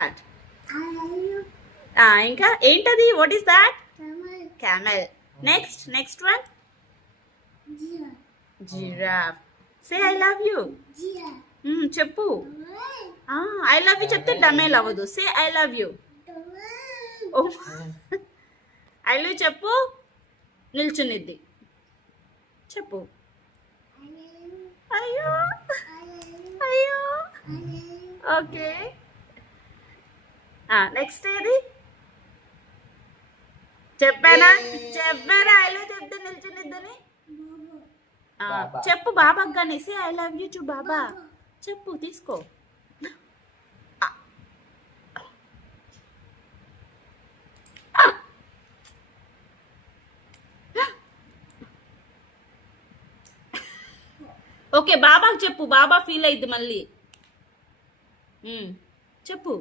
That. ఇంకా ఏంటది? What is that? Camel. Next one. Giraffe. Say I love you. చెప్పు. I love you చెప్తే డమేల్ అవ్వదు. Say I love you. I love you చెప్పు, నిల్చునిద్ది. చెప్పు. అయ్యో అయ్యో. ఓకే, నెక్స్ట్ ఏది? చెప్పానా ఐ లవ్ చెప్తే నిల్చునిద్దని. చెప్పు బాబాకి కానీ. Say I love you to బాబా. చెప్పు, తీసుకో. ఓకే, బాబాకి చెప్పు, బాబా ఫీల్ అయ్యిద్ది మళ్ళీ. చెప్పు.